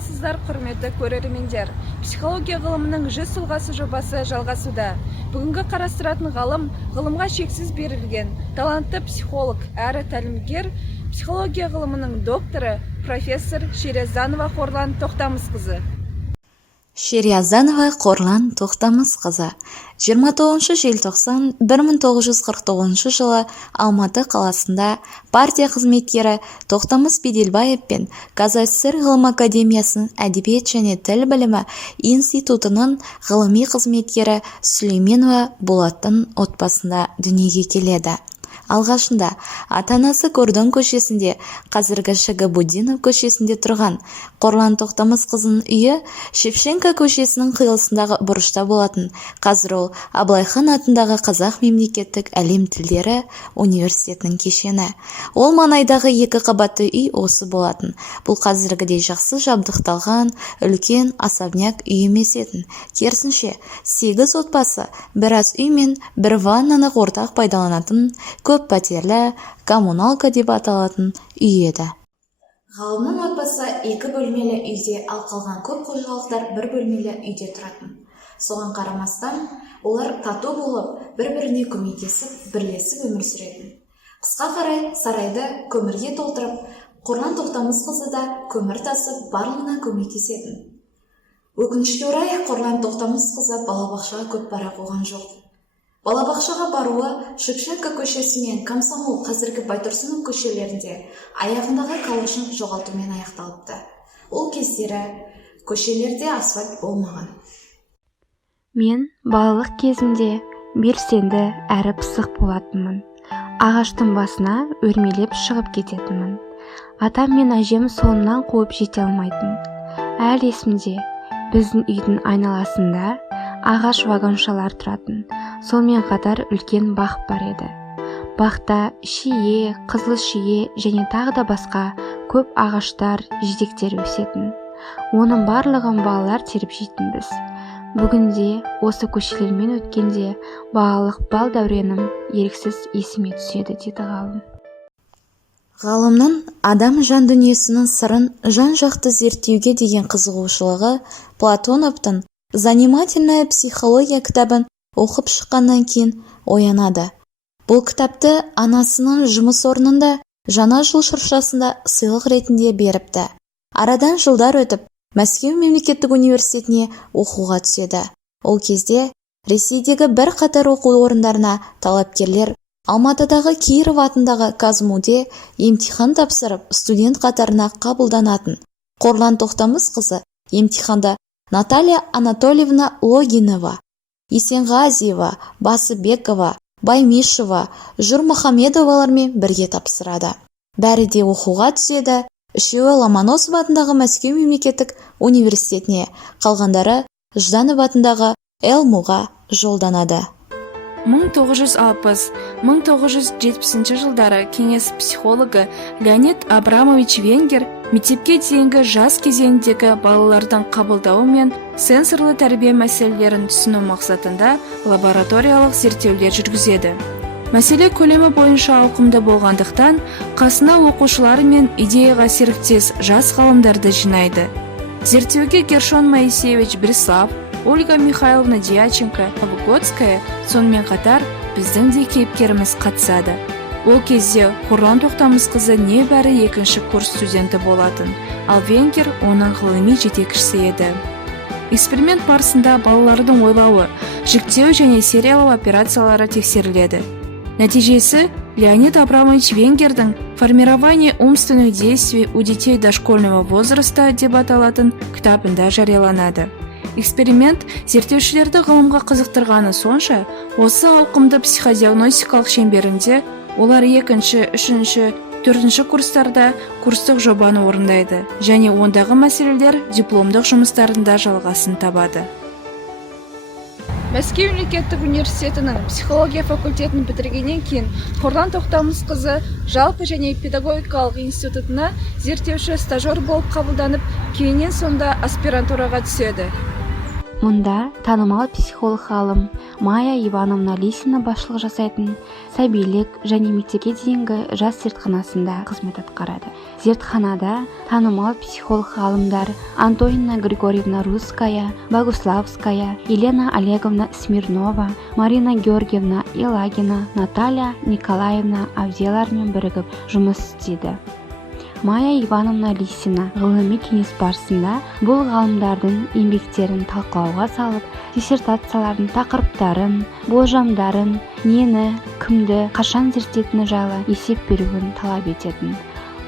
Саламатсыздар, құрметті көрермендер. Психология ғылымының 100 жылғасы жобасы жалғасуда. Бүгінгі қарастыратын ғылымға шексіз берілген талантты психолог әрі тәлімгер, психология ғылымының докторы, профессор Шериазданова Қорлан Тоқтамысқызы. Шериазданова Қорлан Тоқтамысқызы 29 желтоқсан 1949 жылы Алматы қаласында партия қызметкері Тоқтамыс Беделбаев пен КСР ғылым академиясының әдебиет және тіл білімі институтының ғылыми қызметкері Сүлейменова Болаттың отбасында дүниеге келеді. Алғашында ата-анасы Кордон көшесінде, қазіргі Шагабуддинов көшесінде тұрған. Қорлан Тоқтамысқызының үйі Шевченко көшесінің қиылысындағы бұрышта болатын. Қазір ол Абылайхан атындағы Қазақ мемлекеттік әлем тілдері университетінің кешені. Ол маңайдағы 2 қабатты үй осы болатын. Бұл қазіргідей жақсы жабдықталған үлкен особняк үй емес етін. Керісінше 8 отбасы біраз үй мен бір ваннаны ортақ пайдаланатын көп пәтерлі коммуналка деп аталатын үй еді. Ғалымның отбасы 2 бөлмелі үйде, ал қалған көп қожалықтар 1 бөлмелі үйде тұратын. Соған қарамастан, олар тату болып, бір-біріне көмектесіп, бірлесіп өмір сүретін. Қысқа қарай сарайды көмірге толтырып, Қорлан Тоқтамысқызы да көмір тасып барлығына көмектесетін. Өкінішке орай, Қорлан Тоқтамысқызы балабақшаға көп бара қойған жоқ. Балабақшаға баруы Шевченко көшесі мен Комсомол, қазіргі Байтұрсынов көшелерінде аяғындағы калошын жоғалтумен аяқталыпты. Ол кездері көшелерде асфальт болмаған. Мен балалық кезімде белсенді әрі пысық болатынмын. Ағаштың басына өрмелеп шығып кететінмін. Атам мен әжем соңымнан қуып жете алмайтын. Әлі есімде, біздің үйдің айналасында ағаш вагоншалар тұратын. Сонымен қатар үлкен бақ бар еді. Бақта шие, қызыл шие және тағы да басқа көп ағаштар, жидектер өсетін. Оның барлығын балалар теріп жейтінбіз. Бүгінде осы көшелермен өткенде балалық бал дәуренім еріксіз есіме түседі, деді ғалым. Ғалымның адам жан дүниесінің сырын жан-жақты зерттеуге деген қызығушылығы Платоновтың «Занимательная психология» кітабын оқып шыққаннан кейін оянады. Бұл кітапты анасының жұмыс орнында жаңа жыл шыршасында сыйлық ретінде беріпті. Арадан жылдар өтіп, Мәскеу мемлекеттік университетіне оқуға түседі. Ол кезде Ресейдегі бір қатар оқу орындарына талапкерлер Алматыдағы Киров атындағы Казмуде емтихан тапсырып, студент қатарына қабылданатын. Қорлан Тоқтамысқызы емтиханда Наталья Анатольевна Логинова, Есенғазиева, Басыбекова, Баймишева, Жұрмұхамедовалармен бірге тапсырады. Бәрі де оқуға түседі. Үшеуі Ломоносов атындағы Мәскеу мемлекеттік университетіне, қалғандары Жданов атындағы ЛМУ-ға жолданады. 1960-1970 жылдары кеңес психологы Леонид Абрамович Венгер мектепке дейінгі жас кезеңдегі балалардың қабылдауы мен сенсорлы тәрбие мәселелерін түсіну мақсатында лабораториялық зерттеулер жүргізеді. Мәселе көлемі бойынша ауқымды болғандықтан, қасына оқушылары мен идеяға серіктес жас ғалымдарды жинайды. Зерттеуге Гершон Моисеевич Брислав, Ольга Михайловна Дьяченко, Выгодская, сонымен қатар біздің де кейіпкеріміз қатысады. Ол кезде Қорлан Тоқтамысқызы небәрі 2-ші курс студенті болатын, ал Венгер оның ғылыми жетекшісі еді. Эксперимент барысында балалардың ойлауы, жіктеу және сериялау операциялары тексеріледі. Нәтижесі Леонид Абрамович Венгердің «Формирование умственных действий у детей дошкольного возраста» деп аталатын кітабында жарияланады. Эксперимент зерттеушілерді ғылымға қызықтырғаны сонша, осы ауқымды психодиагностикалық шеңберінде олар 2-ші, 3-ші, 4-ші курстарда курстық жобаны орындайды және ондағы мәселелер дипломдық жұмыстарында жалғасын табады. Мәскеу мемлекеттік университетінің психология факультетін бітіргеннен кейін Қорлан Тоқтамысқызы жалпы және педагогикалық институтына зерттеуші стажер болып қабылданып, кейіннен сонда аспирантураға түседі. Мұнда танымал психолог ғалым Майя Ивановна Лисина басшылық жасайтын сәбилік және мектепке дейінгі жас зертханасында қызмет атқарады. Зертханада танымал психолог ғалымдар Антонина Григорьевна Русская, Богуславская, Елена Олеговна Смирнова, Марина Георгиевна Елагина, Наталья Николаевна Авзелармен бірігіп жұмыс істейді. Майя Ивановна Лисина ғылыми кеңес барысында бұл ғалымдардың еңбектерін талқылауға салып, диссертациялардың тақырыптарын, болжамдарын, нені, кімді, қашан зерттейтіні жайлы есеп беруін талап ететін.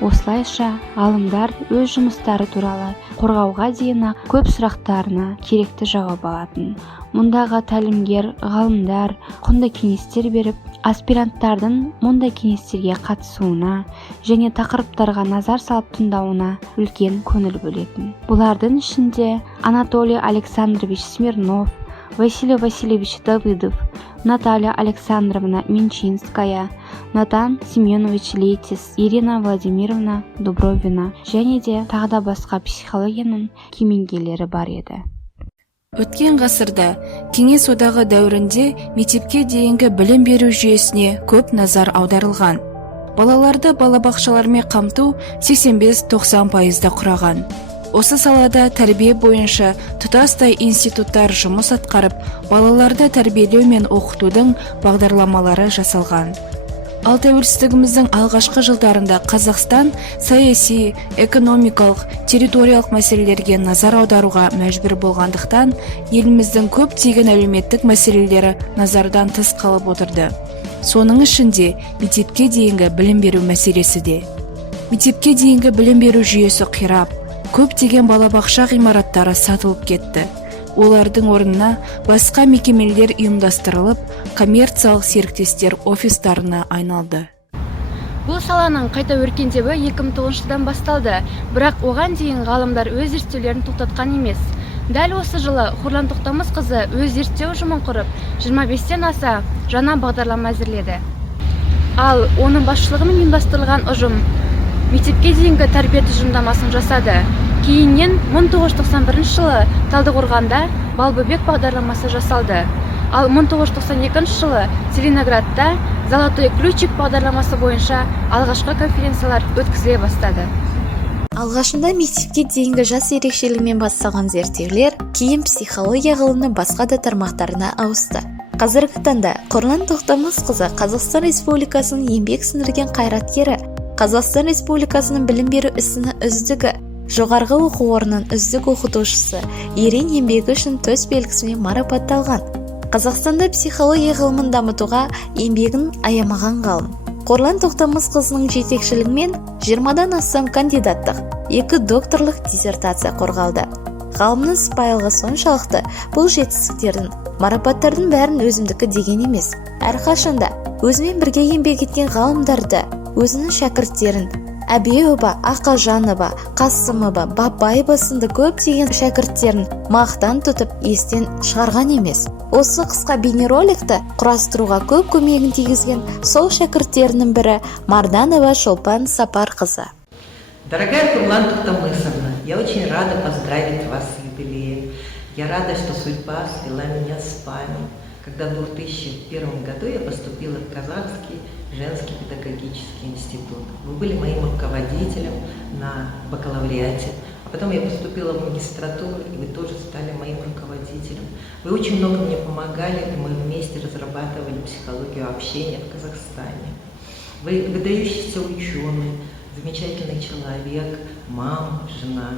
Осылайша ғалымдар өз жұмыстары туралы қорғауға дейін көп сұрақтарына керекті жауап алатын. Мұндағы тәлімгер ғалымдар құнды кеңестер беріп, аспиранттардың мұндай кеңестерге қатысуына және тақырыптарға назар салып тыңдауына үлкен көңіл бөлетін. Бұлардың ішінде Анатолий Александрович Смирнов, Василий Васильевич Давыдов, Наталья Александровна Менчинская, Натан Семенович Лейтис, Ирина Владимировна Дубровина және де тағы да басқа психологияның кемеңгерлері бар еді. Өткен ғасырда Кеңес одағы дәуірінде мектепке дейінгі білім беру жүйесіне көп назар аударылған. Балаларды балабақшалармен қамту 85-90% құраған. Осы салада тәрбие бойынша тұтастай институттар жұмыс атқарып, балаларды тәрбиелеу мен оқытудың бағдарламалары жасалған. Ал тәуелсіздігіміздің алғашқы жылдарында Қазақстан саяси, экономикалық, территориялық мәселелерге назар аударуға мәжбүр болғандықтан, еліміздің көптеген әлеуметтік мәселелері назардан тыс қалып отырды. Соның ішінде мектепке дейінгі білім беру мәселесі де. Мектепке дейінгі білім беру жүйесі қирап, көптеген балабақша ғимараттары сатылып кетті. Олардың орнына басқа мекемелер ұйымдастырылып, коммерциялық серіктестер офистарына айналды. Бұл саланың қайта өркендеуі 2009 жылдан басталды, бірақ оған дейін ғалымдар өз зерттеулерін тоқтатқан емес. Дәл осы жылы Қорлан Тоқтамысқызы өз зерттеу ұжымын құрып, 25-тен аса жаңа бағдарлама әзірледі. Ал оның басшылығымен ұйымдастырылған ұжым мектепке дейінгі тәрбие тұжырымдамасын жасады. Кейіннен 1991 жылы Талдықорғанда Балбөбек бағдарламасы жасалды. Ал 1992 жылы Целиноградта Золотой ключик бағдарламасы бойынша алғашқы конференциялар өткізіле бастады. Алғашында мектепке дейінгі жас ерекшелігімен басталған зерттеулер кейін психология ғылымының басқа да тармақтарына ауысты. Қазіргі таңда Қорлан Тоқтамысқызы Қазақстан Республикасының еңбек сіңірген қайраткері, Қазақстан Республикасының білім беру ісінің үздігі, жоғарғы оқу орнының үздік оқытушысы, ерен еңбегі үшін төс белгісімен марапатталған. Қазақстанда психология ғылымын дамытуға еңбегін аямаған ғалым. Қорлан Тоқтамысқызының жетекшілігімен 20-дан астам кандидаттық, 2 докторлық диссертация қорғалды. Ғалымның сыпайылығы соншалықты, бұл жетістіктердің, марапаттардың бәрін өзімдікі деген емес. Әрқашанда өзімен бірге еңбек еткен ғалымдарды, өзінің шәкірттерін, Әбеуова, Ақажанова, Қасымова, Бабаева сынды көптеген шәкірттерін мақтан тұтып естен шығарған емес. Осы қысқа бейнероликті құрастыруға көп көмегін тигізген сол шәкірттерінің бірі Марданова Шолпан Сапарқызы. Дорогая Қорлан Тоқтамысовна, я очень рада поздравить вас с юбилеем. Я рада, что судьба свела меня с вами. Когда в 2001 году я поступила в Казанский женский педагогический институт. Вы были моим руководителем на бакалавриате, а потом я поступила в магистратуру, и вы тоже стали моим руководителем. Вы очень много мне помогали, и мы вместе разрабатывали психологию общения в Казахстане. Вы выдающийся ученый, замечательный человек, мама, жена.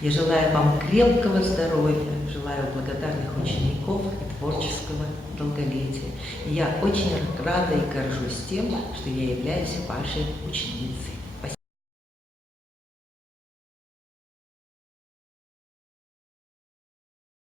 Я желаю вам крепкого здоровья, желаю благодарных учеников и творческого долголетия. И я очень рада и горжусь тем, что я являюсь вашей ученицей.